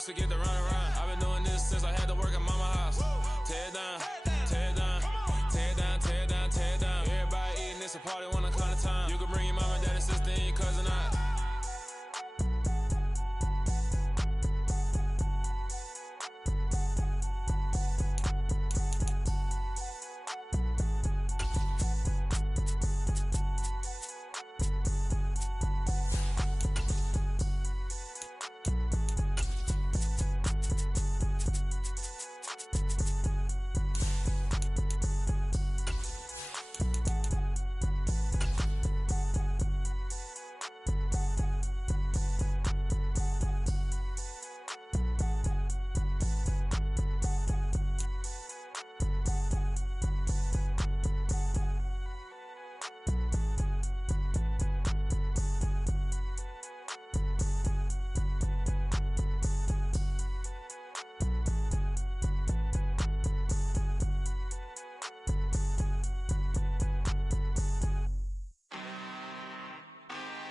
used to get the run around. I've been doing this since I had to work at mama house. Tear it down, tear it down, tear it down, tear it down, tear it down. Everybody eating, it's a party when I come to town. You can bring your mama, daddy, sister, and your cousin out.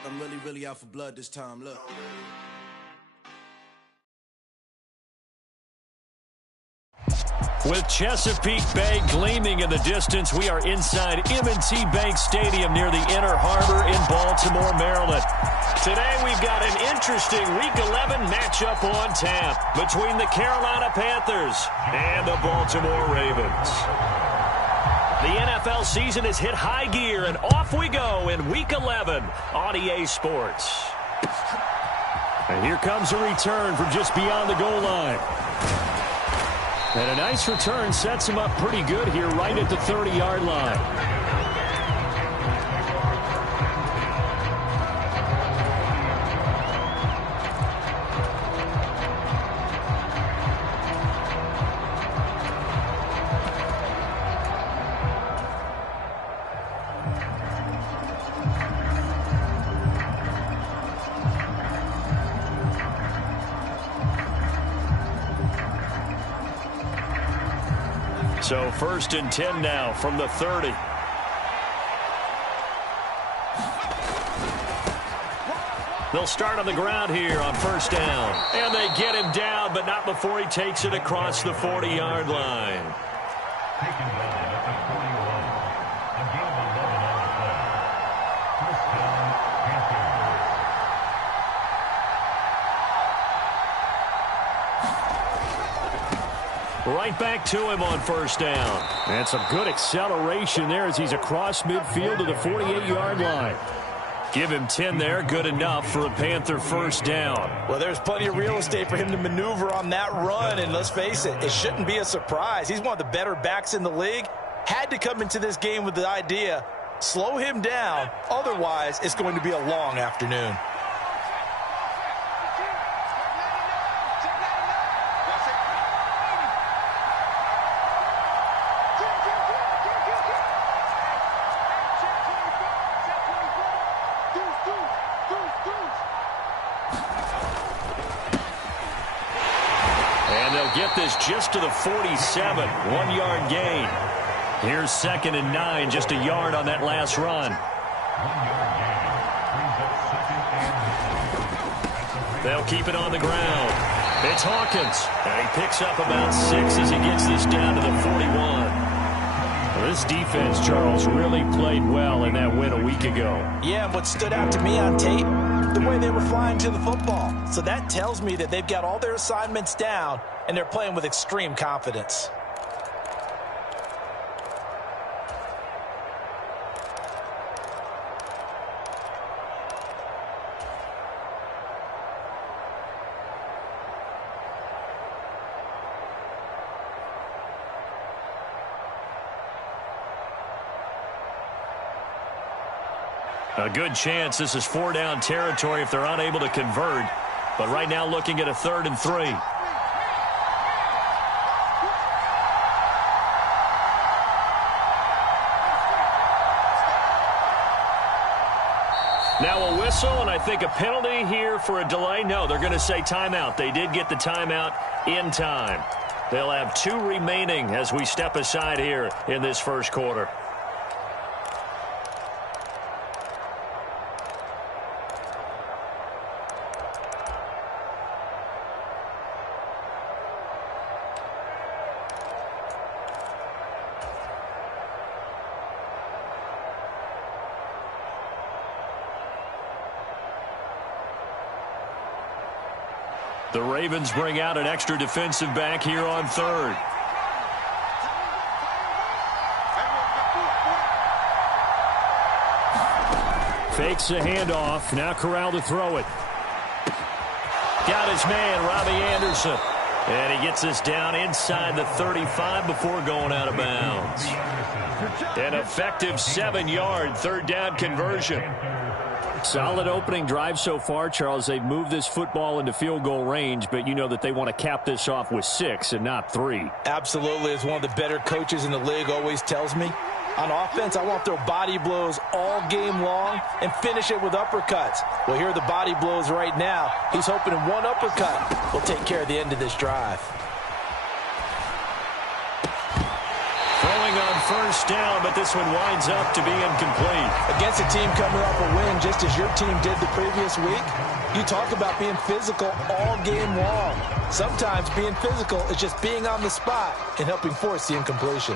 I'm really out for blood this time, look. With Chesapeake Bay gleaming in the distance, we are inside M&T Bank Stadium near the Inner Harbor in Baltimore, Maryland. Today we've got an interesting Week 11 matchup on tap between the Carolina Panthers and the Baltimore Ravens. The NFL season has hit high gear, and off we go in Week 11 on EA Sports. And here comes a return from just beyond the goal line. And a nice return sets him up pretty good here right at the 30-yard line. So 1st and 10 now from the 30. They'll start on the ground here on 1st down. And they get him down, but not before he takes it across the 40-yard line. Right back to him on 1st down. And some good acceleration there as he's across midfield to the 48-yard line. Give him 10 there, good enough for a Panther 1st down. Well, there's plenty of real estate for him to maneuver on that run, and let's face it, it shouldn't be a surprise. He's one of the better backs in the league. Had to come into this game with the idea, slow him down, otherwise it's going to be a long afternoon. Get this just to the 47, 1-yard gain. Here's 2nd and 9, just a yard on that last run. They'll keep it on the ground. It's Hawkins, and he picks up about 6 as he gets this down to the 41. Well, this defense, Charles, really played well in that win a week ago. Yeah, and what stood out to me on tape, the way they were flying to the football. So that tells me that they've got all their assignments down, and they're playing with extreme confidence. A good chance this is 4-down territory if they're unable to convert. But right now looking at a 3rd and 3. Now a whistle, and I think a penalty here for a delay. No, they're going to say timeout. They did get the timeout in time. They'll have 2 remaining as we step aside here in this first quarter. The Ravens bring out an extra defensive back here on third. Fakes the handoff. Now Corral to throw it. Got his man, Robbie Anderson. And he gets us down inside the 35 before going out of bounds. An effective 7-yard third down conversion. Solid opening drive so far, Charles. They've moved this football into field goal range, but you know that they want to cap this off with 6 and not 3. Absolutely. As one of the better coaches in the league always tells me, on offense, I want to throw body blows all game long and finish it with uppercuts. Well, here are the body blows right now. He's hoping in one uppercut will take care of the end of this drive. Throwing on first down, but this one winds up to be incomplete. Against a team coming off a win, just as your team did the previous week, you talk about being physical all game long. Sometimes being physical is just being on the spot and helping force the incompletion.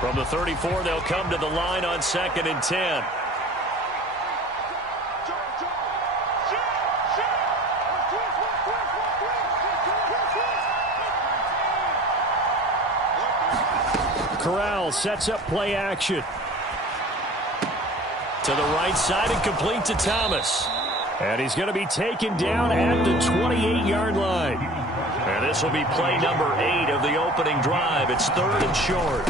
From the 34, they'll come to the line on 2nd and 10. Corral sets up play action. To the right side and complete to Thomas. And he's going to be taken down at the 28-yard line. And this will be play number 8 of the opening drive. It's 3rd and short.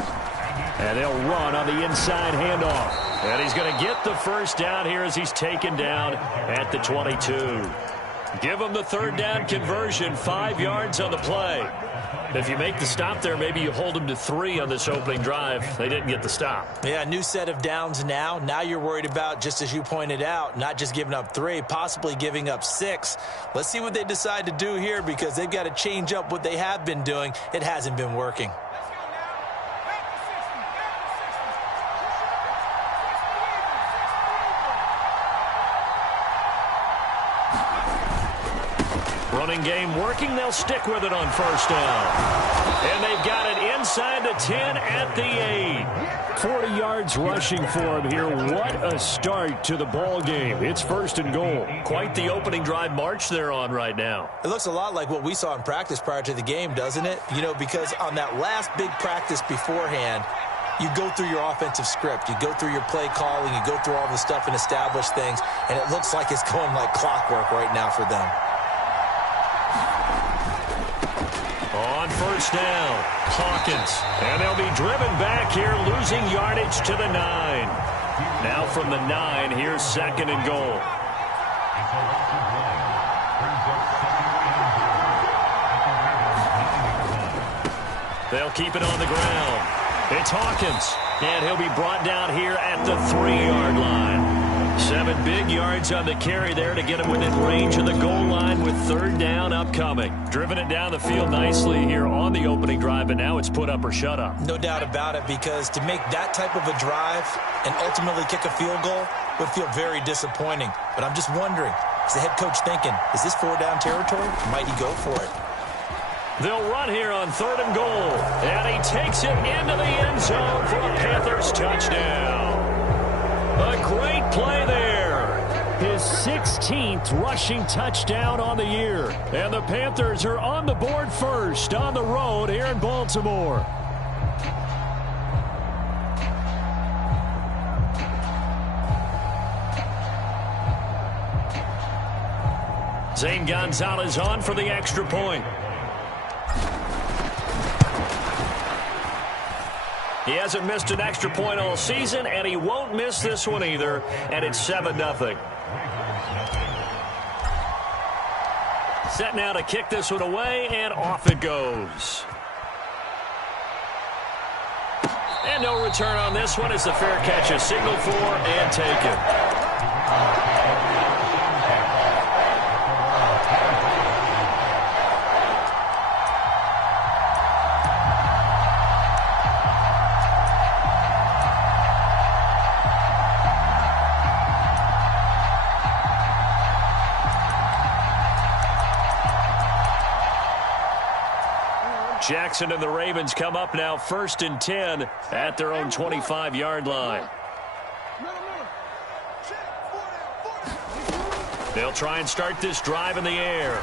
And they'll run on the inside handoff. And he's going to get the first down here as he's taken down at the 22. Give him the third down conversion, 5 yards on the play. If you make the stop there, maybe you hold them to 3 on this opening drive. They didn't get the stop. Yeah, new set of downs now. Now you're worried about, just as you pointed out, not just giving up 3, possibly giving up 6. Let's see what they decide to do here because they've got to change up what they have been doing. It hasn't been working. Running game working. They'll stick with it on first down. And they've got it inside the 10 at the 8. 40 yards rushing for him here. What a start to the ball game. It's 1st and goal. Quite the opening drive march they're on right now. It looks a lot like what we saw in practice prior to the game, doesn't it? You know, because on that last big practice beforehand, you go through your offensive script. You go through your play calling. You go through all the stuff and establish things. And it looks like it's going like clockwork right now for them. On first down, Hawkins. And they'll be driven back here, losing yardage to the 9. Now from the 9, here's 2nd and goal. They'll keep it on the ground. It's Hawkins. And he'll be brought down here at the 3-yard line. 7 big yards on the carry there to get him within range of the goal line with 3rd down upcoming. Driven it down the field nicely here on the opening drive, but now it's put up or shut up. No doubt about it, because to make that type of a drive and ultimately kick a field goal would feel very disappointing. But I'm just wondering, is the head coach thinking, is this 4-down territory? Might he go for it? They'll run here on 3rd and goal. And he takes it into the end zone for a Panthers touchdown. A great play there. His 16th rushing touchdown on the year. And the Panthers are on the board first on the road here in Baltimore. Zane Gonzalez on for the extra point. He hasn't missed an extra point all season, and he won't miss this one either, and it's 7-0. Set now to kick this one away, and off it goes. And no return on this one as the fair catch is signaled for and taken. Jackson and the Ravens come up now 1st and 10 at their own 25-yard line. They'll try and start this drive in the air.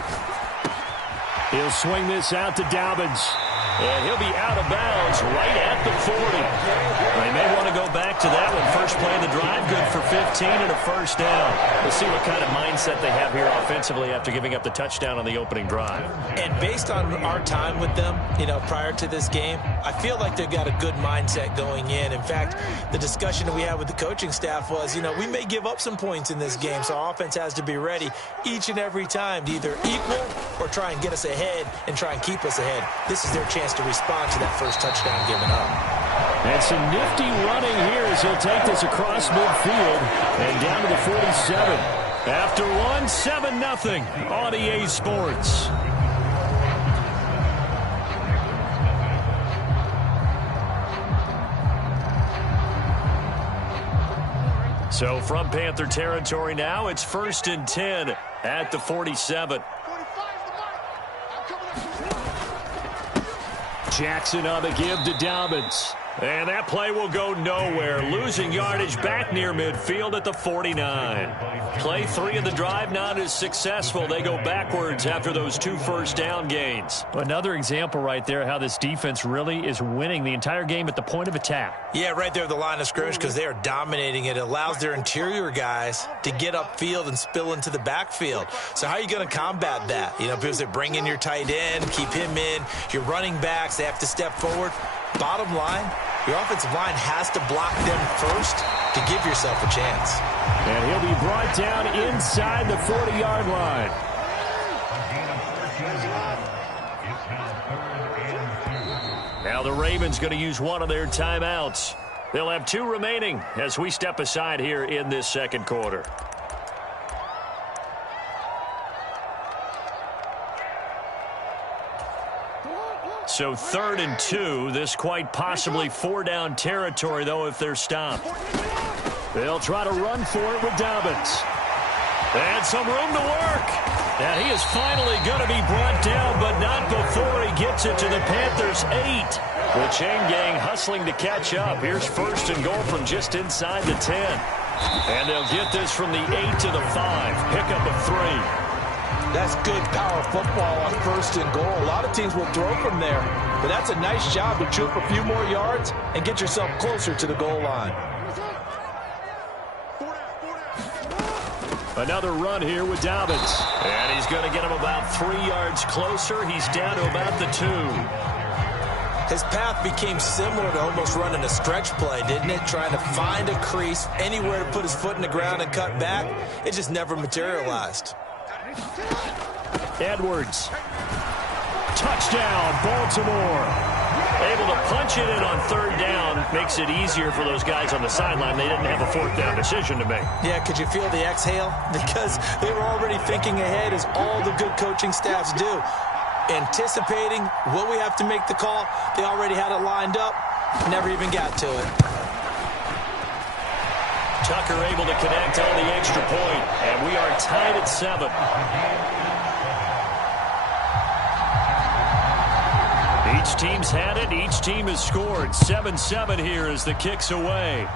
He'll swing this out to Dobbins. And he'll be out of bounds right at the 40. They may want to go back to that one. First play of the drive, good for 15 and a first down. We'll see what kind of mindset they have here offensively after giving up the touchdown on the opening drive. And based on our time with them, prior to this game, I feel like they've got a good mindset going in. In fact, the discussion that we had with the coaching staff was, we may give up some points in this game, so our offense has to be ready each and every time to either equal or try and get us ahead and try and keep us ahead. This is their chance to respond to that first touchdown given up. And some nifty running here as he'll take this across midfield and down to the 47. After one, 7-0 on EA Sports. So from Panther territory now, it's 1st and 10 at the 47. Jackson on the give to Dobbins. And that play will go nowhere. Losing yardage back near midfield at the 49. Play 3 of the drive not as successful. They go backwards after those 2 first down gains. Another example right there how this defense really is winning the entire game at the point of attack. Yeah, right there at the line of scrimmage because they are dominating it. It allows their interior guys to get upfield and spill into the backfield. So how are you going to combat that? Because they bring in your tight end, keep him in. Your running backs, they have to step forward. Bottom line, your offensive line has to block them first to give yourself a chance. And he'll be brought down inside the 40-yard line. Now the Ravens going to use one of their timeouts. They'll have 2 remaining as we step aside here in this second quarter. So 3rd and 2. This quite possibly 4-down territory, though, if they're stopped. They'll try to run for it with Dobbins. And some room to work. And he is finally going to be brought down, but not before he gets it to the Panthers' 8. The chain gang hustling to catch up. Here's 1st and goal from just inside the 10. And they'll get this from the 8 to the 5. Pickup of 3. That's good power football on 1st and goal. A lot of teams will throw from there, but that's a nice job to chew up a few more yards and get yourself closer to the goal line. Another run here with Dobbins. And he's going to get him about 3 yards closer. He's down to about the 2. His path became similar to almost running a stretch play, didn't it? Trying to find a crease, anywhere to put his foot in the ground and cut back. It just never materialized. Edwards. Touchdown, Baltimore. Able to punch it in on 3rd down. Makes it easier for those guys on the sideline. They didn't have a 4th down decision to make. Yeah, could you feel the exhale? Because they were already thinking ahead, as all the good coaching staffs do. Anticipating, will we have to make the call? They already had it lined up. Never even got to it. Tucker able to connect on the extra point, and we are tied at 7. Each team's had it. Each team has scored. 7-7 here as the kick's away.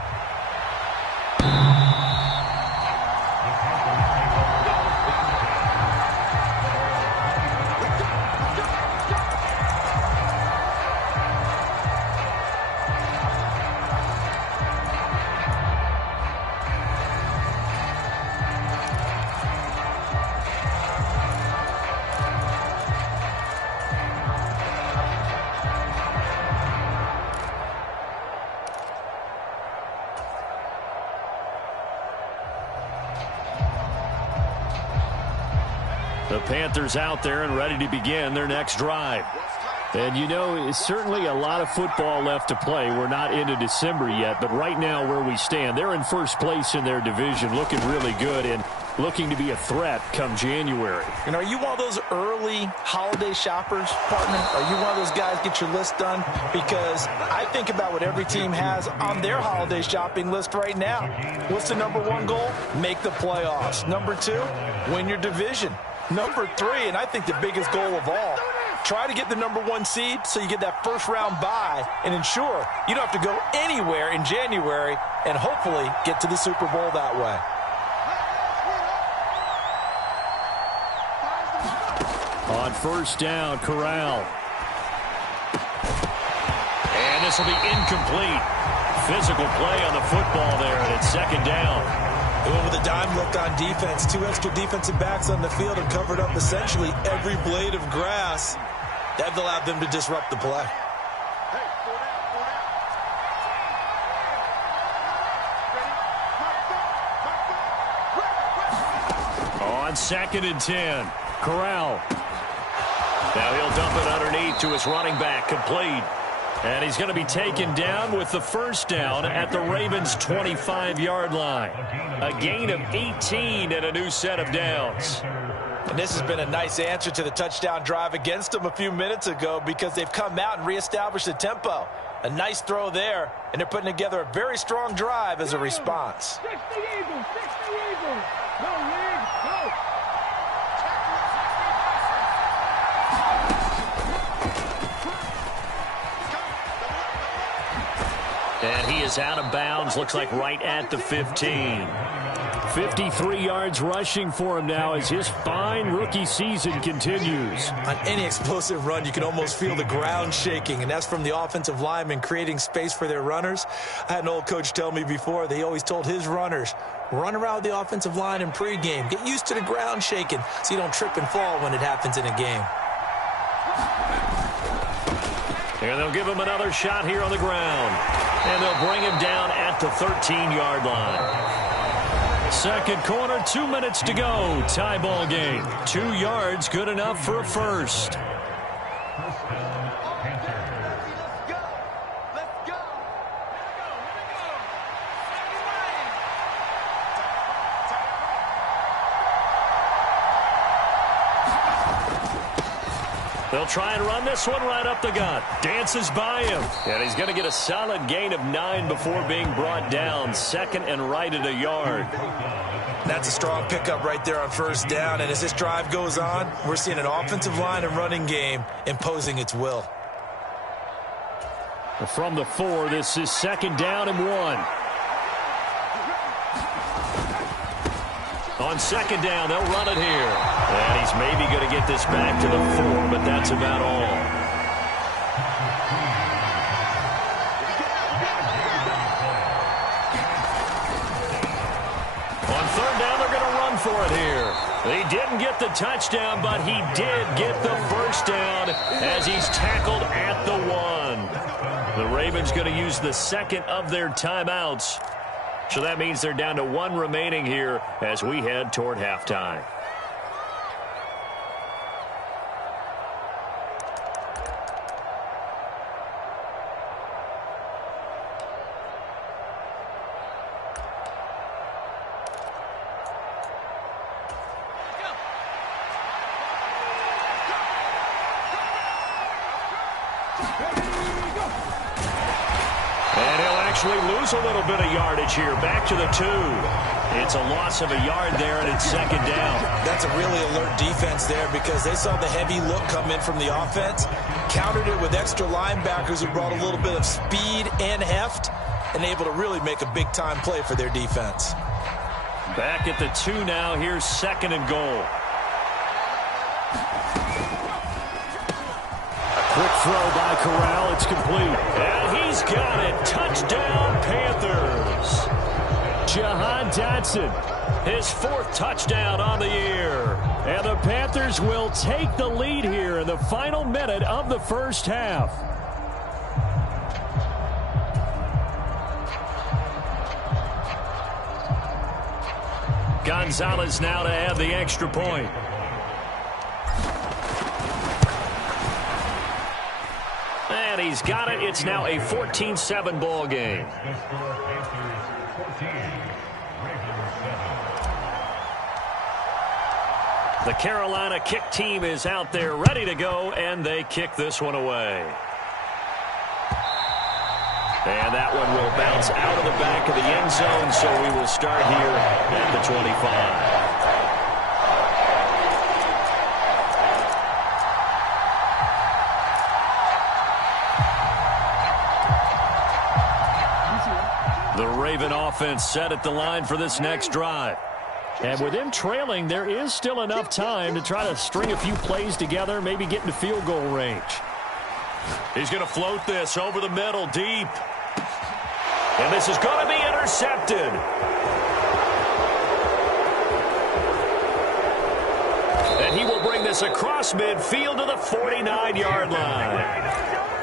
The Panthers out there and ready to begin their next drive. And it's certainly a lot of football left to play. We're not into December yet, but right now where we stand, they're in first place in their division, looking really good and looking to be a threat come January. And are you one of those early holiday shoppers, partner? Are you one of those guys get your list done? Because I think about what every team has on their holiday shopping list right now. What's the #1 goal? Make the playoffs. #2, win your division. #3, and I think the biggest goal of all, try to get the #1 seed so you get that first-round bye and ensure you don't have to go anywhere in January and hopefully get to the Super Bowl that way. On first down, Corral. And this will be incomplete. Physical play on the football there, and it's second down. They went with a dime look on defense. 2 extra defensive backs on the field and covered up essentially every blade of grass. That allowed them to disrupt the play. On 2nd and 10, Corral. Now he'll dump it underneath to his running back, complete. And he's going to be taken down with the first down at the Ravens' 25-yard line. A gain of 18 and a new set of downs. And this has been a nice answer to the touchdown drive against them a few minutes ago because they've come out and reestablished the tempo. A nice throw there, and they're putting together a very strong drive as a response. 60 Eagles, 60 Eagles. Go, League, go. And he is out of bounds, looks like right at the 15. 53 yards rushing for him now as his fine rookie season continues. On any explosive run, you can almost feel the ground shaking, and that's from the offensive linemen creating space for their runners. I had an old coach tell me before, they always told his runners, run around the offensive line in pregame. Get used to the ground shaking so you don't trip and fall when it happens in a game. And they'll give him another shot here on the ground. And they'll bring him down at the 13-yard line. Second quarter, 2 minutes to go. Tie ball game. 2 yards, good enough for a first. Let's go. 'They'll try and run this one right up the gut. Dances by him. And he's going to get a solid gain of 9 before being brought down. Second and right at a yard. That's a strong pickup right there on first down. And as this drive goes on, we're seeing an offensive line and running game imposing its will. From the 4, this is second down and 1. On second down, they'll run it here. And he's maybe going to get this back to the 4, but that's about all. On third down, they're going to run for it here. He didn't get the touchdown, but he did get the first down as he's tackled at the 1. The Ravens going to use the second of their timeouts. So that means they're down to 1 remaining here as we head toward halftime. Lose a little bit of yardage here. Back to the 2. It's a loss of a yard there, and it's second down. That's a really alert defense there because they saw the heavy look come in from the offense, countered it with extra linebackers who brought a little bit of speed and heft, and able to really make a big-time play for their defense. Back at the 2 now. Here's second and goal. Quick throw by Corral. It's complete. And he's got it. Touchdown, Panthers. Jahan Dotson, his 4th touchdown on the year. And the Panthers will take the lead here in the final minute of the first half. Gonzalez now to add the extra point. And he's got it. It's now a 14-7 ball game. The Carolina kick team is out there ready to go, and they kick this one away. And that one will bounce out of the back of the end zone, so we will start here at the 25. The Raven offense set at the line for this next drive. And with them trailing, there is still enough time to try to string a few plays together, maybe get into field goal range. He's going to float this over the middle, deep. And this is going to be intercepted. And he will bring this across midfield to the 49-yard line.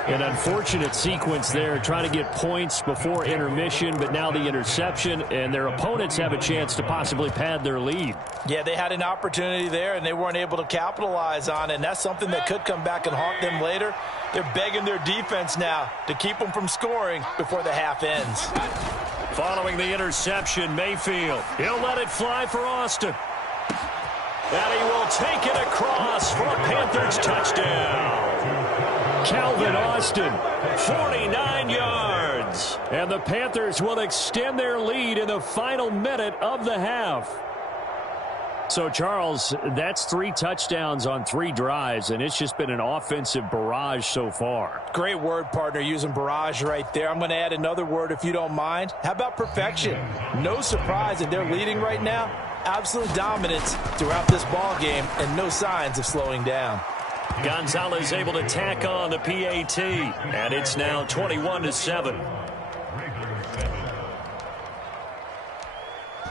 An unfortunate sequence there, trying to get points before intermission, but now the interception, and their opponents have a chance to possibly pad their lead. Yeah, they had an opportunity there, and they weren't able to capitalize on it, and that's something that could come back and haunt them later. They're begging their defense now to keep them from scoring before the half ends. Following the interception, Mayfield, he'll let it fly for Austin. And he will take it across for a Panthers touchdown. Calvin Austin, 49 yards. And the Panthers will extend their lead in the final minute of the half. So, Charles, that's 3 touchdowns on 3 drives, and it's just been an offensive barrage so far. Great word, partner, using barrage right there. I'm going to add another word if you don't mind. How about perfection? No surprise that they're leading right now. Absolute dominance throughout this ball game and no signs of slowing down. Gonzalez able to tack on the PAT, and it's now 21-7.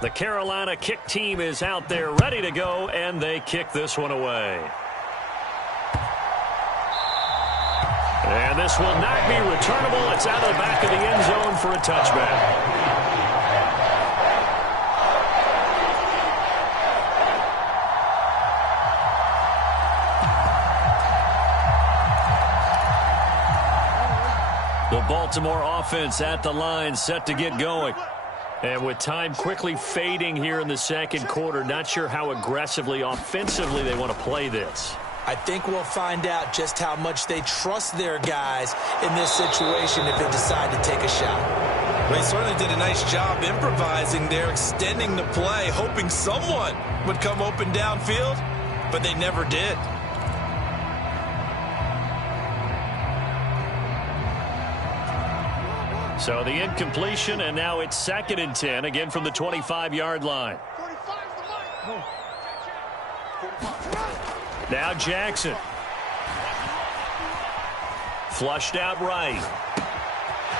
The Carolina kick team is out there ready to go, and they kick this one away. And this will not be returnable. It's out of the back of the end zone for a touchback. The Baltimore offense at the line, set to get going. And with time quickly fading here in the second quarter, not sure how aggressively, offensively they want to play this. I think we'll find out just how much they trust their guys in this situation if they decide to take a shot. They certainly did a nice job improvising there, extending the play, hoping someone would come open downfield, but they never did. So the incompletion, and now it's 2nd and 10, again from the 25-yard line. Now Jackson. Flushed out right.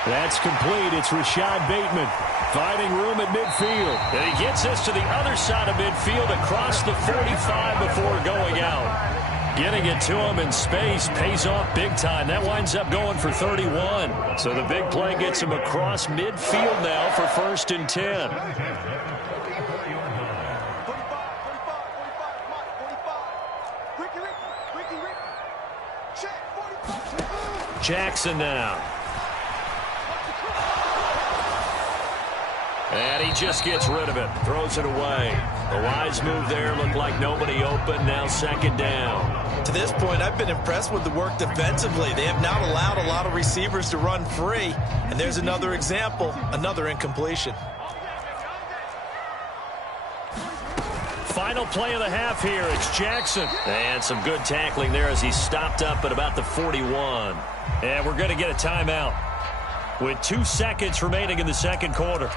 That's complete. It's Rashad Bateman finding room at midfield. And he gets this to the other side of midfield across the 45 before going out. Getting it to him in space pays off big time. That winds up going for 31. So the big play gets him across midfield now for 1st and 10. Jackson now. And he just gets rid of it. Throws it away. A wise move there. Looked like nobody open. Now 2nd down. To this point, I've been impressed with the work defensively. They have not allowed a lot of receivers to run free. And there's another example, another incompletion. Final play of the half here. It's Jackson. And some good tackling there as he stopped up at about the 41. And we're going to get a timeout with 2 seconds remaining in the second quarter.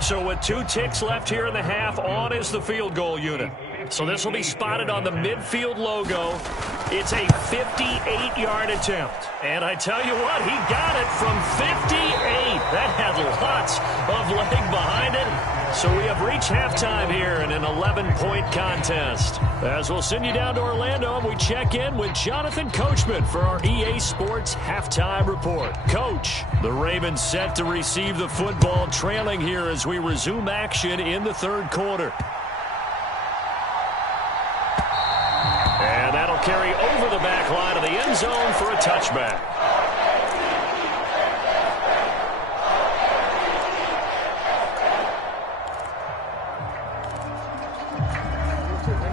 So with 2 ticks left here in the half, on is the field goal unit. So this will be spotted on the midfield logo. It's a 58-yard attempt. And I tell you what, he got it from 58. That had lots of leg behind it. So we have reached halftime here in an 11-point contest. As we'll send you down to Orlando, and we check in with Jonathan Coachman for our EA Sports Halftime Report. Coach, the Ravens set to receive the football, trailing here as we resume action in the 3rd quarter. And that'll carry over the back line of the end zone for a touchback.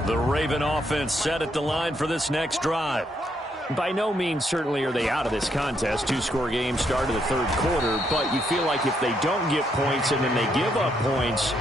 The Raven offense set at the line for this next drive. By no means certainly are they out of this contest. 2-score game start of the 3rd quarter, but you feel like if they don't get points and then they give up points,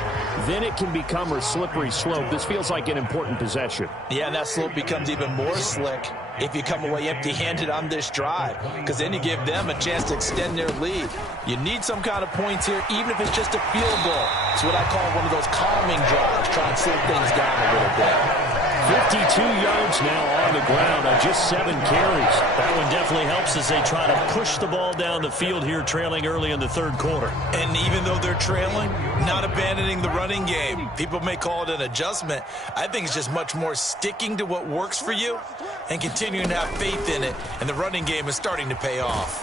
then it can become a slippery slope. This feels like an important possession. Yeah, and that slope becomes even more slick if you come away empty-handed on this drive, because then you give them a chance to extend their lead. You need some kind of points here, even if it's just a field goal. It's what I call one of those calming drives, try and slow things down a little bit. 52 yards now on the ground on just 7 carries. That one definitely helps as they try to push the ball down the field here, trailing early in the third quarter. And even though they're trailing, not abandoning the running game. People may call it an adjustment. I think it's just much more sticking to what works for you and continuing to have faith in it. And the running game is starting to pay off.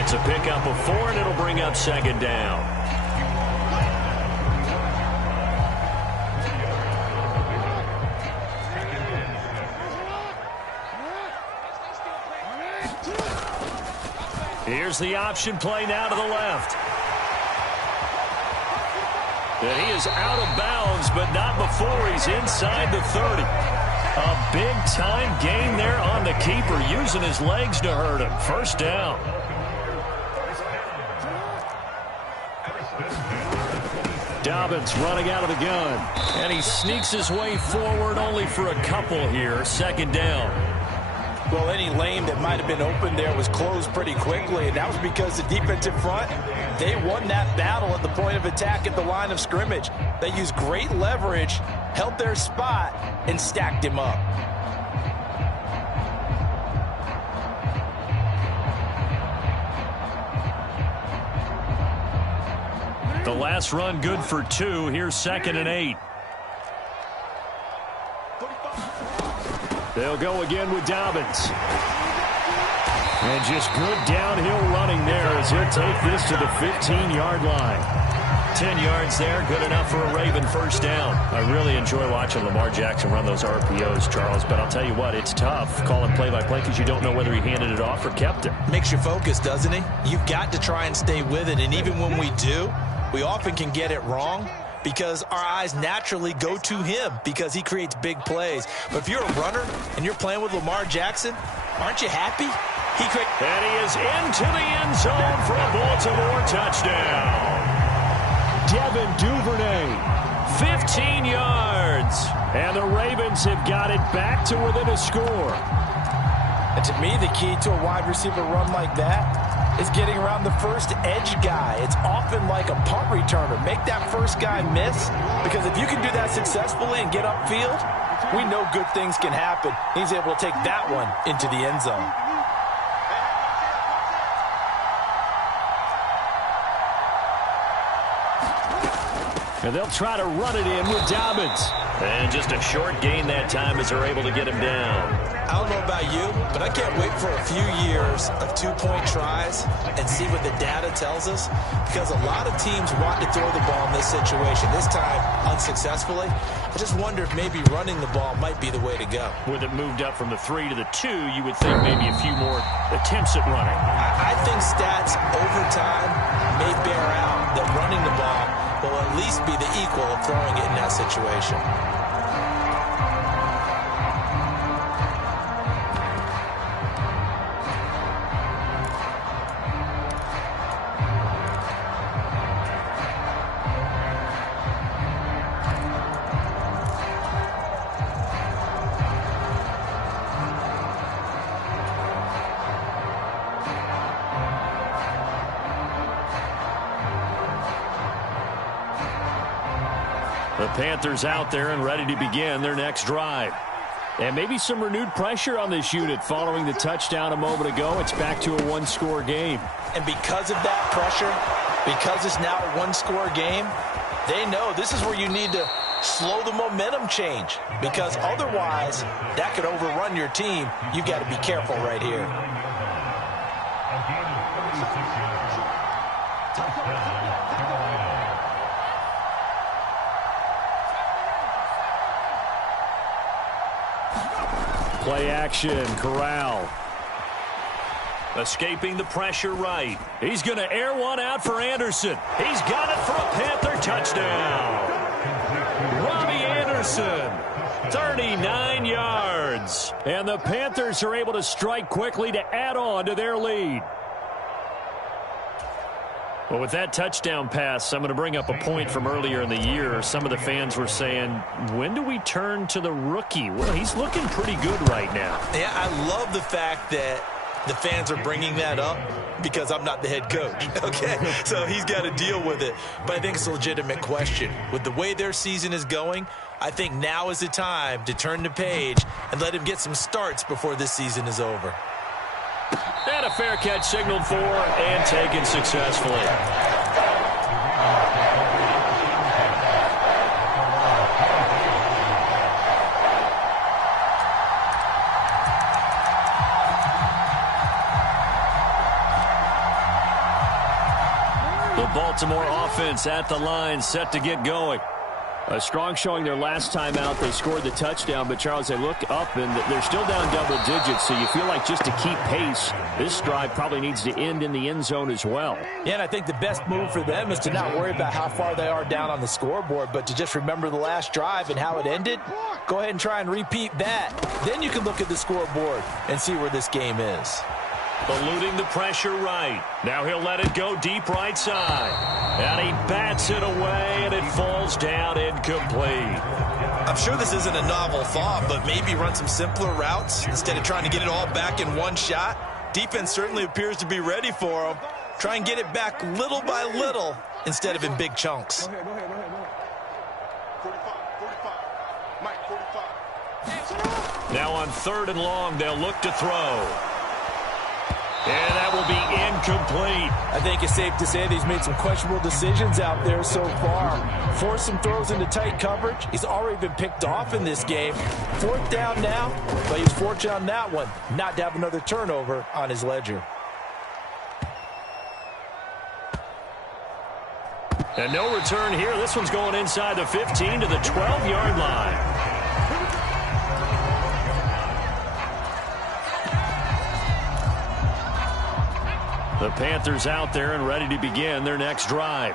It's a pickup of 4, and it'll bring up second down. Here's the option play now to the left. And he is out of bounds, but not before he's inside the 30. A big-time gain there on the keeper, using his legs to hurt him. First down. Dobbins running out of the gun. And he sneaks his way forward only for a couple here. Second down. Well, any lane that might have been open there was closed pretty quickly, and that was because the defensive front, they won that battle at the point of attack at the line of scrimmage. They used great leverage, held their spot, and stacked him up. The last run good for 2. Here's 2nd and 8. They'll go again with Dobbins. And just good downhill running there as he'll take this to the 15-yard line. 10 yards there, good enough for a Raven first down. I really enjoy watching Lamar Jackson run those RPOs, Charles, but I'll tell you what, it's tough calling play-by-play because you don't know whether he handed it off or kept it. Makes you focus, doesn't he? You've got to try and stay with it, and even when we do, we often can get it wrong, because our eyes naturally go to him because he creates big plays. But if you're a runner and you're playing with Lamar Jackson, aren't you happy? And he is into the end zone for a Baltimore touchdown. Devin Duvernay, 15 yards. And the Ravens have got it back to within a score. And to me, the key to a wide receiver run like that is getting around the first edge guy. It's often like a punt returner. Make that first guy miss, because if you can do that successfully and get upfield, we know good things can happen. He's able to take that one into the end zone. And they'll try to run it in with Dobbins. And just a short gain that time as they're able to get him down. I don't know about you, but I can't wait for a few years of two-point tries and see what the data tells us, because a lot of teams want to throw the ball in this situation, this time unsuccessfully. I just wonder if maybe running the ball might be the way to go. With it moved up from the 3 to the 2, you would think maybe a few more attempts at running. I think stats over time may bear out that running the ball will at least be the equal of throwing it in that situation. The Panthers out there and ready to begin their next drive. And maybe some renewed pressure on this unit following the touchdown a moment ago. It's back to a one-score game. And because of that pressure, because it's now a one-score game, they know this is where you need to slow the momentum change, because otherwise that could overrun your team. You've got to be careful right here. Play action, Corral. Escaping the pressure right. He's going to air one out for Anderson. He's got it for a Panther touchdown. Robbie Anderson, 39 yards. And the Panthers are able to strike quickly to add on to their lead. Well, with that touchdown pass, I'm going to bring up a point from earlier in the year. Some of the fans were saying, when do we turn to the rookie? Well, he's looking pretty good right now. Yeah, I love the fact that the fans are bringing that up because I'm not the head coach, okay? So he's got to deal with it. But I think it's a legitimate question. With the way their season is going, I think now is the time to turn the page and let him get some starts before this season is over. And a fair catch signaled for and taken successfully. The Baltimore offense at the line, set to get going. A strong showing their last time out. They scored the touchdown, but, Charles, they look up, and they're still down double digits, so you feel like just to keep pace, this drive probably needs to end in the end zone as well. Yeah, and I think the best move for them is to not worry about how far they are down on the scoreboard, but to just remember the last drive and how it ended. Go ahead and try and repeat that. Then you can look at the scoreboard and see where this game is. Eluding the pressure right. Now he'll let it go deep right side. And he bats it away, and it falls down incomplete. I'm sure this isn't a novel thought, but maybe run some simpler routes instead of trying to get it all back in one shot. Defense certainly appears to be ready for him. Try and get it back little by little instead of in big chunks. Go ahead. 45. Mike, 45. Now on 3rd and long, they'll look to throw. And that will be incomplete. I think it's safe to say that he's made some questionable decisions out there so far. Forced some throws into tight coverage. He's already been picked off in this game. 4th down now, but he's fortunate on that one not to have another turnover on his ledger. And no return here. This one's going inside the 15 to the 12-yard line. The Panthers out there and ready to begin their next drive.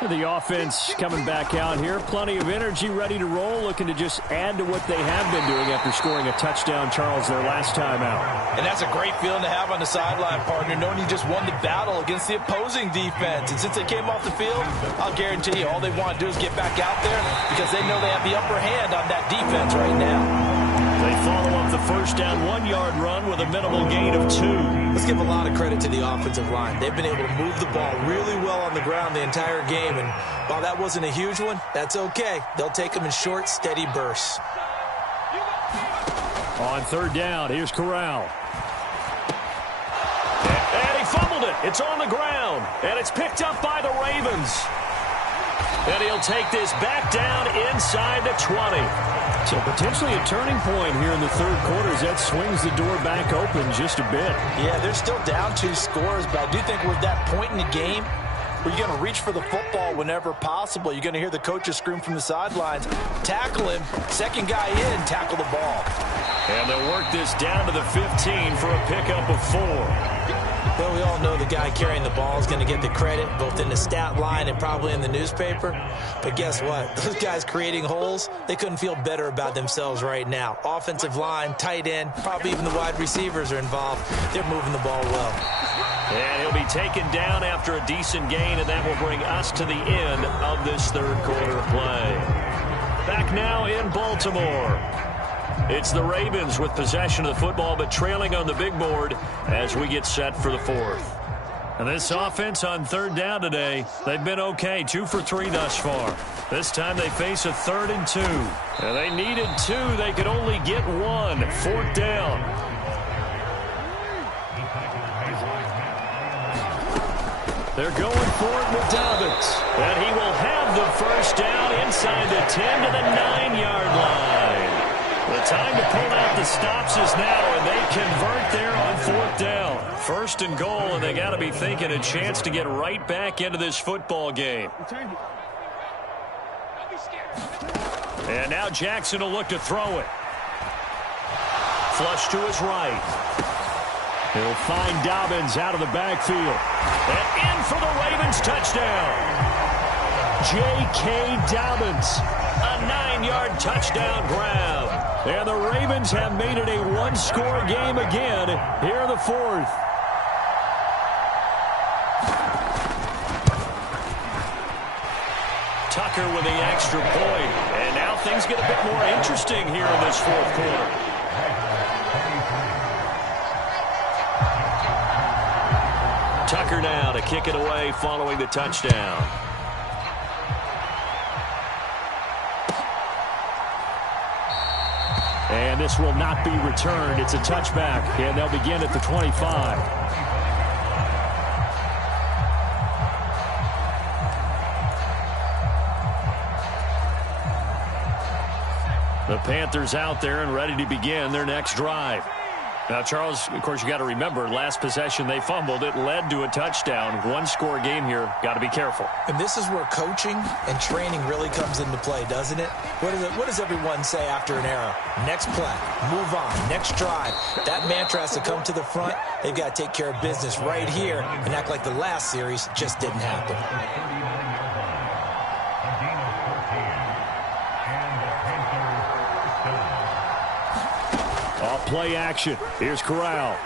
The offense coming back out here. Plenty of energy, ready to roll, looking to just add to what they have been doing after scoring a touchdown, Charles, their last time out. And that's a great feeling to have on the sideline, partner, knowing you just won the battle against the opposing defense. And since they came off the field, I'll guarantee you all they want to do is get back out there because they know they have the upper hand on that defense right now. They follow up the first down 1-yard run with a minimal gain of 2. Let's give a lot of credit to the offensive line. They've been able to move the ball really well on the ground the entire game. And while that wasn't a huge one, that's okay. They'll take them in short, steady bursts. On 3rd down, here's Corral. And he fumbled it. It's on the ground. And it's picked up by the Ravens. And he'll take this back down inside the 20. So potentially a turning point here in the 3rd quarter as that swings the door back open just a bit. Yeah, they're still down 2 scores, but I do think we're at that point in the game where you're going to reach for the football whenever possible. You're going to hear the coaches scream from the sidelines, tackle him, second guy in, tackle the ball. And they'll work this down to the 15 for a pickup of 4. Well, we all know the guy carrying the ball is going to get the credit, both in the stat line and probably in the newspaper. But guess what? Those guys creating holes, they couldn't feel better about themselves right now. Offensive line, tight end, probably even the wide receivers are involved. They're moving the ball well. And he'll be taken down after a decent gain, and that will bring us to the end of this 3rd quarter play. Back now in Baltimore. It's the Ravens with possession of the football, but trailing on the big board as we get set for the 4th. And this offense on 3rd down today, they've been okay, 2 for 3 thus far. This time they face a 3rd and 2. And they needed 2. They could only get 1. 4th down. They're going for it with Dobbins. And he will have the first down inside the 10 to the 9-yard line. The time to pull out the stops is now, and they convert there on 4th down. 1st and goal, and they got to be thinking a chance to get right back into this football game. And now Jackson will look to throw it. Flush to his right. He'll find Dobbins out of the backfield. And in for the Ravens touchdown. J.K. Dobbins, a 9-yard touchdown grab. And the Ravens have made it a 1-score game again here in the 4th. Tucker with the extra point. And now things get a bit more interesting here in this fourth quarter. Tucker now to kick it away following the touchdown. And this will not be returned. It's a touchback, and they'll begin at the 25. The Panthers out there and ready to begin their next drive. Now, Charles, of course, you got to remember, last possession they fumbled. It led to a touchdown. One-score game here. Got to be careful. And this is where coaching and training really comes into play, doesn't it? What does everyone say after an error? Next play, move on, next drive. That mantra has to come to the front. They've got to take care of business right here and act like the last series just didn't happen. Play action. Here's Corral.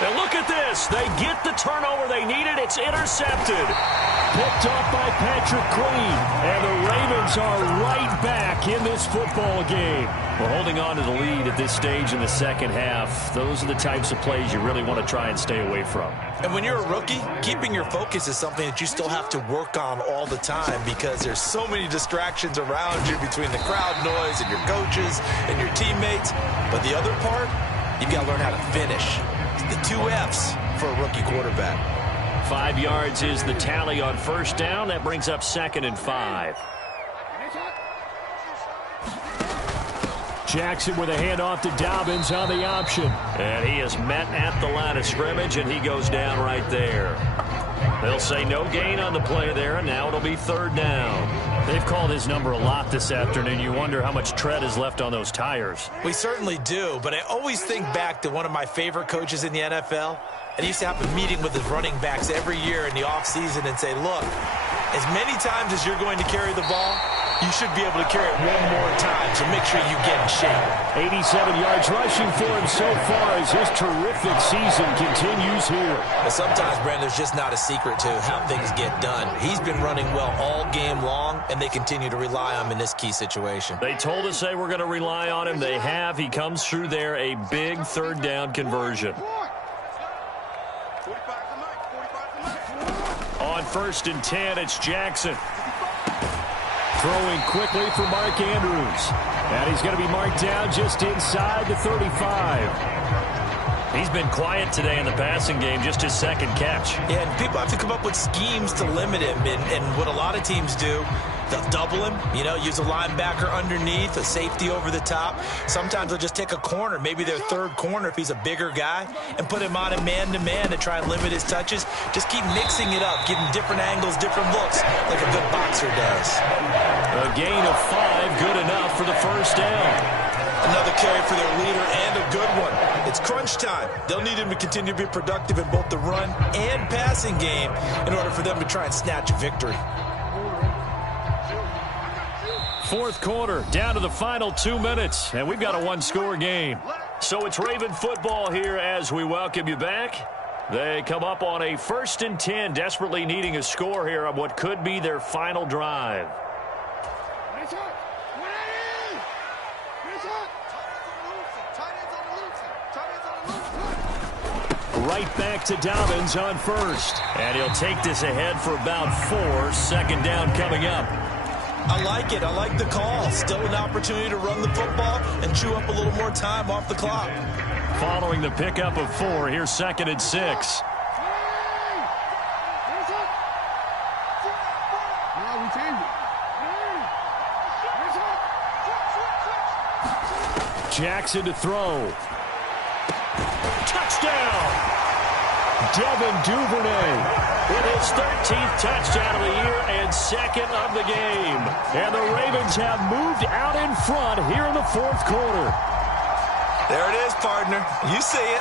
And look at this. They get the turnover they needed. It's intercepted. Picked up by Patrick Queen. And the Ravens are right back in this football game. We're holding on to the lead at this stage in the second half. Those are the types of plays you really want to try and stay away from. And when you're a rookie, keeping your focus is something that you still have to work on all the time because there's so many distractions around you between the crowd noise and your coaches and your teammates. But the other part, you've got to learn how to finish. The 2 F's for a rookie quarterback. 5 yards is the tally on first down. That brings up 2nd and 5. Jackson with a handoff to Dobbins on the option. And he is met at the line of scrimmage, and he goes down right there. They'll say no gain on the play there, and now it'll be 3rd down. They've called his number a lot this afternoon. You wonder how much tread is left on those tires. We certainly do, but I always think back to one of my favorite coaches in the NFL. And he used to have a meeting with his running backs every year in the offseason and say, look, as many times as you're going to carry the ball, you should be able to carry it one more time, so make sure you get in shape. 87 yards rushing for him so far as his terrific season continues here. But sometimes, Brandon, there's just not a secret to how things get done. He's been running well all game long, and they continue to rely on him in this key situation. They told us they were going to rely on him. They have. He comes through there, a big 3rd down conversion. On 1st and 10, it's Jackson. Throwing quickly for Mark Andrews. And he's going to be marked down just inside the 35. He's been quiet today in the passing game, just his 2nd catch. Yeah, and people have to come up with schemes to limit him. And what a lot of teams do, they'll double him, use a linebacker underneath, a safety over the top. Sometimes they'll just take a corner, maybe their 3rd corner if he's a bigger guy, and put him on a man-to-man to try and limit his touches. Just keep mixing it up, give him different angles, different looks, like a good boxer does. A gain of 5, good enough for the 1st down. Another carry for their leader and a good one. It's crunch time. They'll need him to continue to be productive in both the run and passing game in order for them to try and snatch a victory. 4th quarter, down to the final 2 minutes, and we've got a 1-score game. So it's Raven football here as we welcome you back. They come up on a 1st and 10, desperately needing a score here on what could be their final drive. Right back to Dobbins on 1st. And he'll take this ahead for about 4. 2nd down coming up. I like it. I like the call. Still an opportunity to run the football and chew up a little more time off the clock. Following the pickup of 4, here's 2nd and 6. Jackson to throw. Touchdown! Devin Duvernay with his 13th touchdown of the year and 2nd of the game. And the Ravens have moved out in front here in the 4th quarter. There it is, partner. You see it.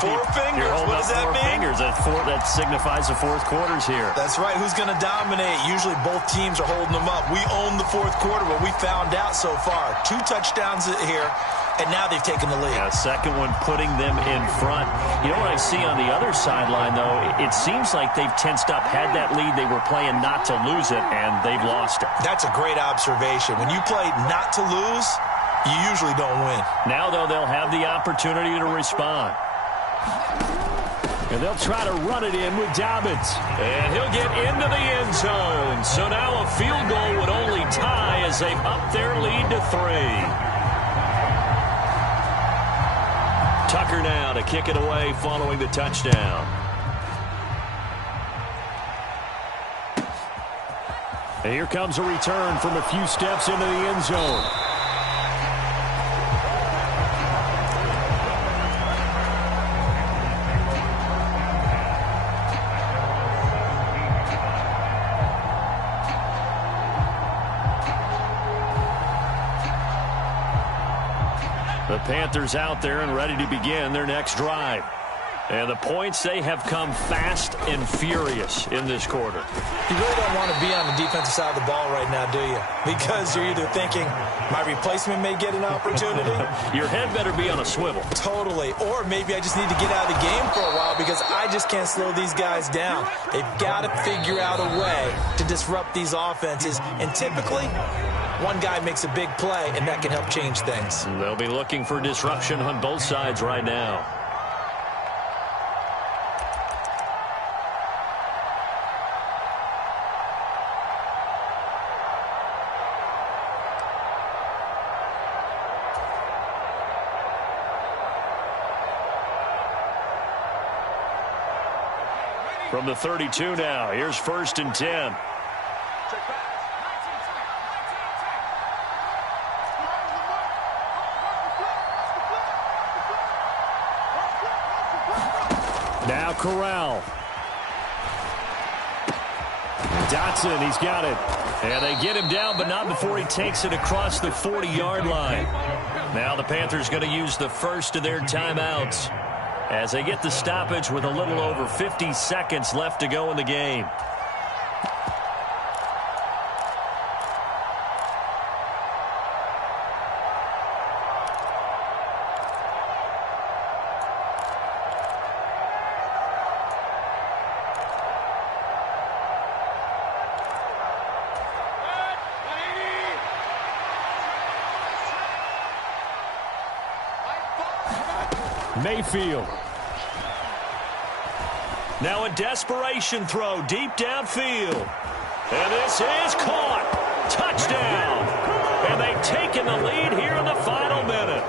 4 fingers. What does that mean? 4 fingers. That signifies the 4th quarter's here. That's right. Who's going to dominate? Usually both teams are holding them up. We own the 4th quarter, but we found out so far. 2 touchdowns here. and now they've taken the lead. Yeah, second one putting them in front. You know what I see on the other sideline, though? It seems like they've tensed up, had that lead, they were playing not to lose it, and they've lost it. That's a great observation. When you play not to lose, you usually don't win. Now, though, they'll have the opportunity to respond. And they'll try to run it in with Dobbins. And he'll get into the end zone. So now a field goal would only tie as they've upped their lead to 3. Tucker now to kick it away following the touchdown. And here comes a return from a few steps into the end zone. The Panthers out there and ready to begin their next drive. And the points, they have come fast and furious in this quarter. You really don't want to be on the defensive side of the ball right now, do you? Because you're either thinking, my replacement may get an opportunity. Your head better be on a swivel. Totally. Or maybe I just need to get out of the game for a while because I just can't slow these guys down. They've got to figure out a way to disrupt these offenses. And typically, one guy makes a big play, and that can help change things. They'll be looking for disruption on both sides right now. From the 32 now, here's 1st and 10. Now Corral. Dotson, he's got it. And they get him down, but not before he takes it across the 40-yard line. Now the Panthers going to use the first of their timeouts as they get the stoppage with a little over 50 seconds left to go in the game. Mayfield. Now a desperation throw deep downfield. And this is caught. Touchdown. And they've taken the lead here in the final minute.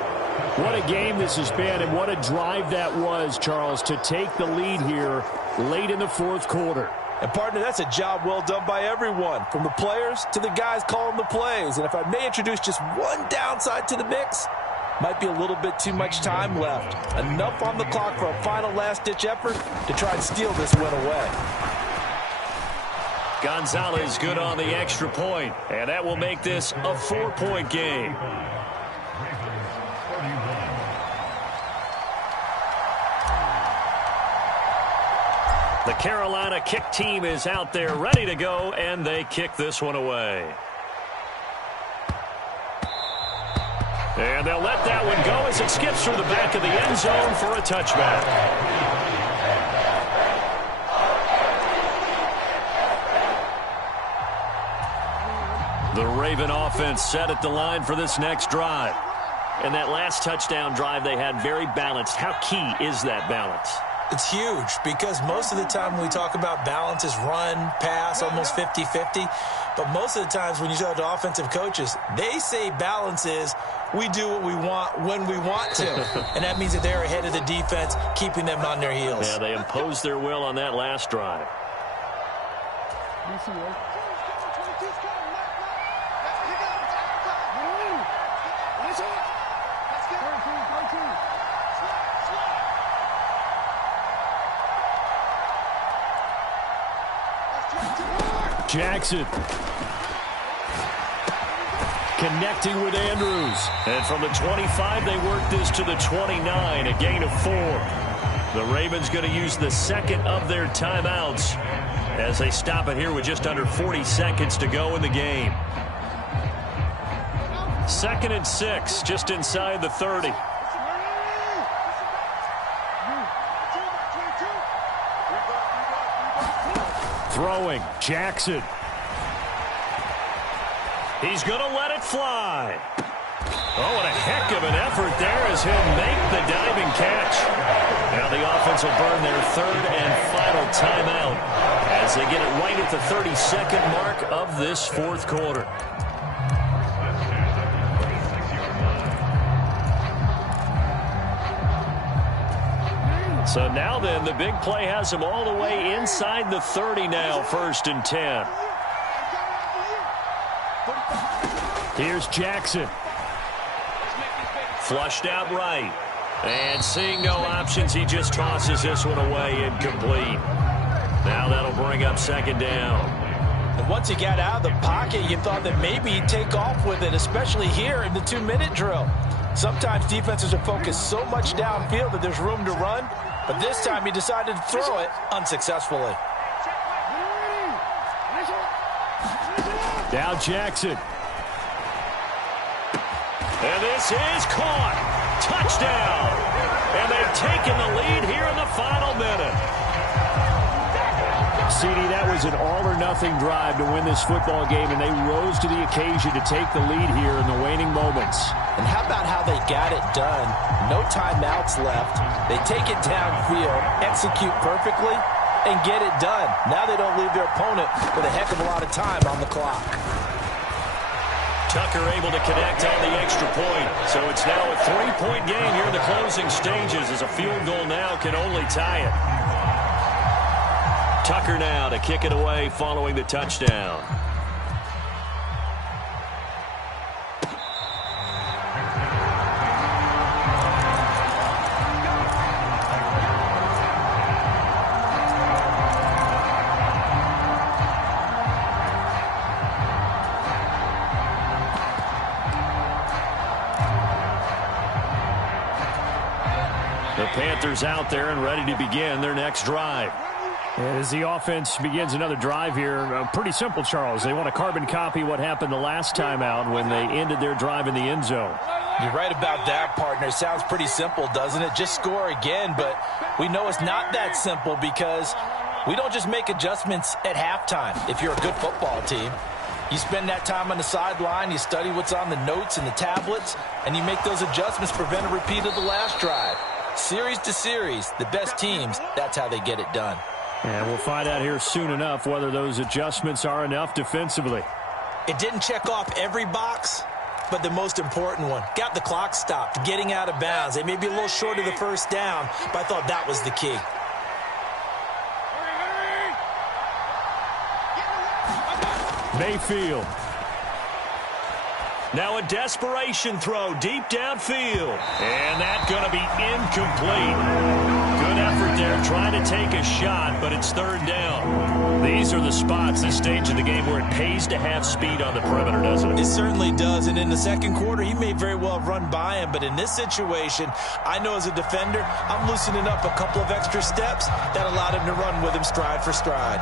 What a game this has been, and what a drive that was, Charles, to take the lead here late in the fourth quarter. And, partner, that's a job well done by everyone, from the players to the guys calling the plays. And if I may introduce just one downside to the mix, might be a little bit too much time left. Enough on the clock for a final last-ditch effort to try and steal this win away. Gonzalez good on the extra point, and that will make this a 4-point game. The Carolina kick team is out there ready to go, and they kick this one away. And they'll let that one go as it skips through the back of the end zone for a touchback. The Raven offense set at the line for this next drive. And that last touchdown drive they had very balanced. How key is that balance? It's huge because most of the time when we talk about balance is run, pass, almost 50-50. But most of the times when you talk to offensive coaches, they say balance is we do what we want when we want to. And that means that they're ahead of the defense, keeping them on their heels. Yeah, they imposed their will on that last drive. Jackson connecting with Andrews. And from the 25, they work this to the 29, a gain of 4. The Ravens going to use the second of their timeouts as they stop it here with just under 40 seconds to go in the game. 2nd and 6, just inside the 30. Throwing, Jackson. He's going to let it fly. Oh, what a heck of an effort there as he'll make the diving catch. Now the offense will burn their 3rd and final timeout as they get it right at the 32nd mark of this 4th quarter. So now then, the big play has him all the way inside the 30 now, 1st and 10. Here's Jackson. Flushed out right. And seeing no options, he just tosses this one away incomplete. Now that'll bring up 2nd down. And once he got out of the pocket, you thought that maybe he'd take off with it, especially here in the 2-minute drill. Sometimes defenses are focused so much downfield that there's room to run, but this time he decided to throw it unsuccessfully. Now Jackson. And this is caught. Touchdown. And they've taken the lead here in the final minute. CD, that was an all-or-nothing drive to win this football game, and they rose to the occasion to take the lead here in the waning moments. And how about how they got it done? No timeouts left. They take it downfield, execute perfectly, and get it done. Now they don't leave their opponent with a heck of a lot of time on the clock. Tucker able to connect on the extra point. So it's now a 3-point game here in the closing stages as a field goal now can only tie it. Tucker now to kick it away following the touchdown. The Panthers out there and ready to begin their next drive. As the offense begins another drive here, pretty simple, Charles. They want to carbon copy what happened the last time out when they ended their drive in the end zone. You're right about that, partner. Sounds pretty simple, doesn't it? Just score again, but we know it's not that simple because we don't just make adjustments at halftime. If you're a good football team, you spend that time on the sideline, you study what's on the notes and the tablets, and you make those adjustments to prevent a repeat of the last drive. Series to series, the best teams, that's how they get it done. And we'll find out here soon enough whether those adjustments are enough defensively. It didn't check off every box, but the most important one. Got the clock stopped, getting out of bounds. They may be a little short of the 1st down, but I thought that was the key. Mayfield. Now a desperation throw deep downfield. And that's going to be incomplete. Good effort there trying to take a shot, but it's 3rd down. These are the spots, this stage of the game, where it pays to have speed on the perimeter, doesn't it? It certainly does, and in the 2nd quarter, he may very well run by him, but in this situation, I know as a defender, I'm loosening up a couple of extra steps that allowed him to run with him stride for stride.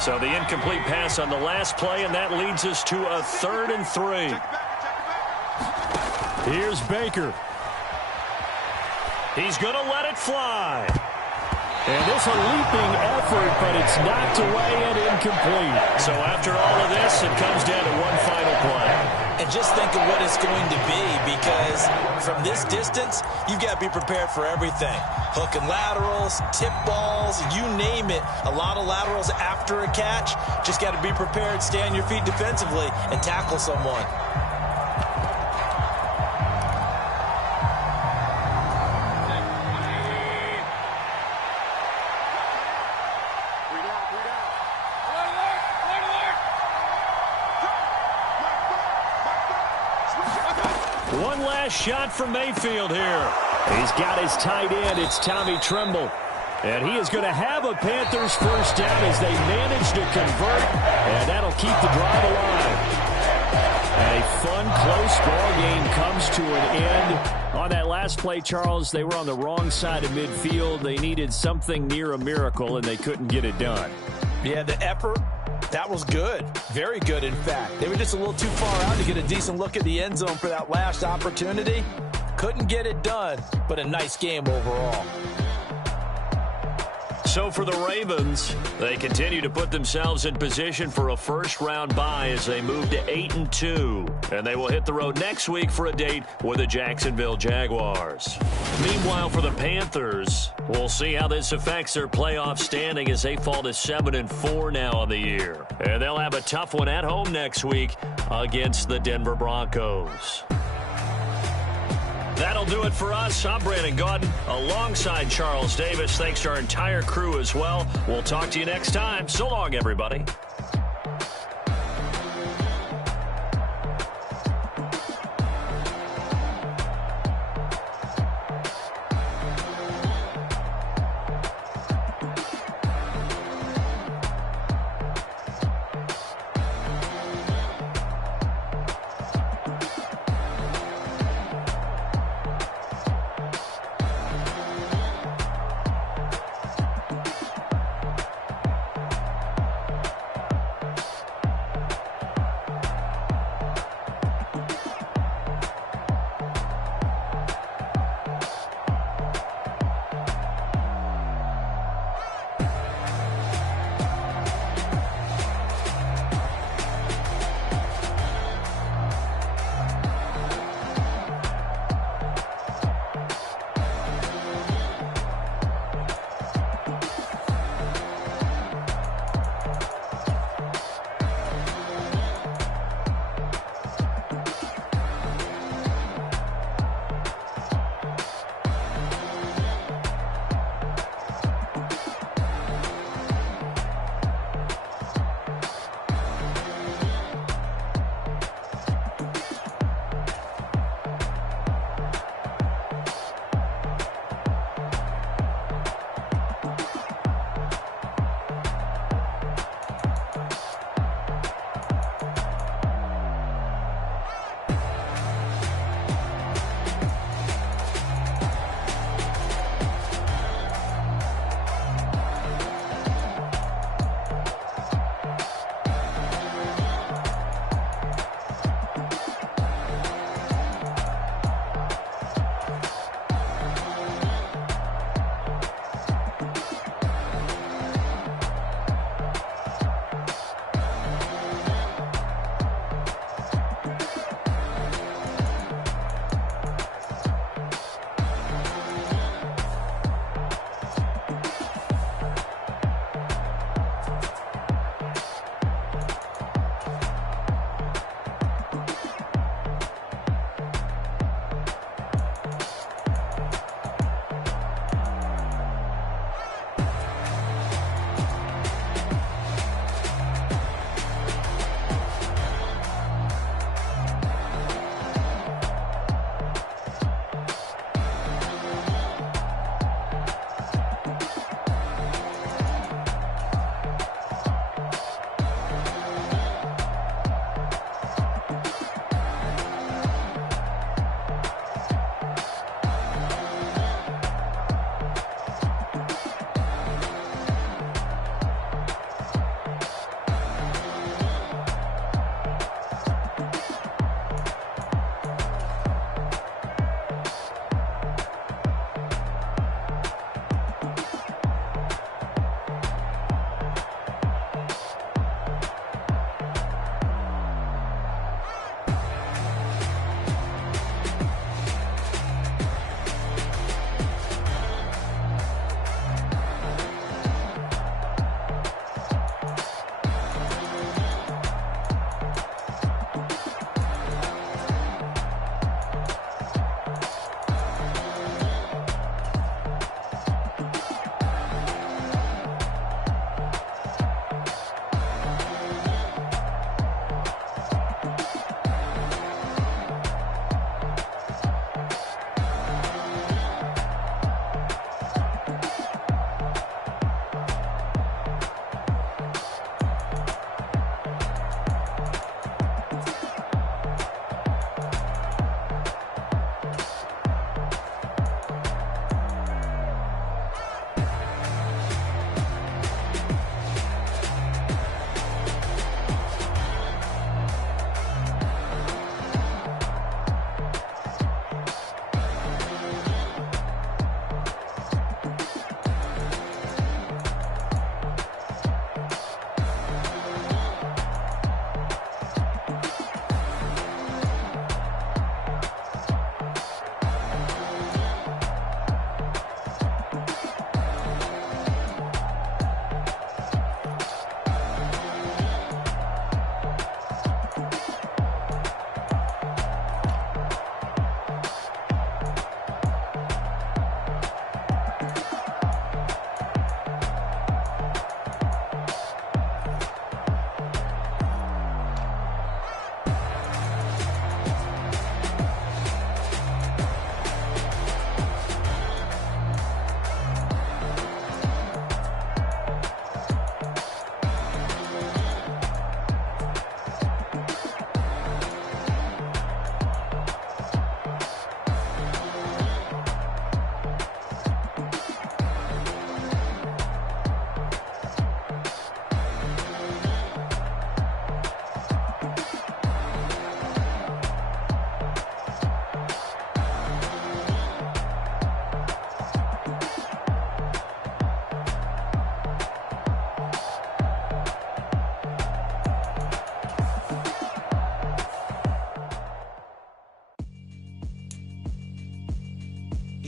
So the incomplete pass on the last play, and that leads us to a 3rd and 3. Here's Baker. He's going to let it fly. And this a leaping effort, but it's knocked away and incomplete. So after all of this, it comes down to one final play. And just think of what it's going to be, because from this distance, you've got to be prepared for everything. Hook and laterals, tip balls, you name it. A lot of laterals after a catch. Just got to be prepared, stay on your feet defensively, and tackle someone. One last shot for Mayfield here. He's got his tight end. It's Tommy Tremble. And he is going to have a Panthers 1st down as they manage to convert. And that'll keep the drive alive. A fun, close ball game comes to an end. On that last play, Charles, they were on the wrong side of midfield. They needed something near a miracle, and they couldn't get it done. Yeah, the effort That was good. Very good, in fact. They were just a little too far out to get a decent look at the end zone for that last opportunity. Couldn't get it done, but a nice game overall. So for the Ravens, they continue to put themselves in position for a first-round bye as they move to 8-2. And they will hit the road next week for a date with the Jacksonville Jaguars. Meanwhile, for the Panthers, we'll see how this affects their playoff standing as they fall to 7-4 now on the year. And they'll have a tough one at home next week against the Denver Broncos. That'll do it for us. I'm Brandon Gaudin alongside Charles Davis. Thanks to our entire crew as well. We'll talk to you next time. So long, everybody.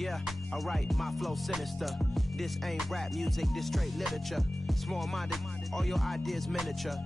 Yeah, alright, my flow sinister. This ain't rap music, this straight literature. Small-minded, all your ideas miniature.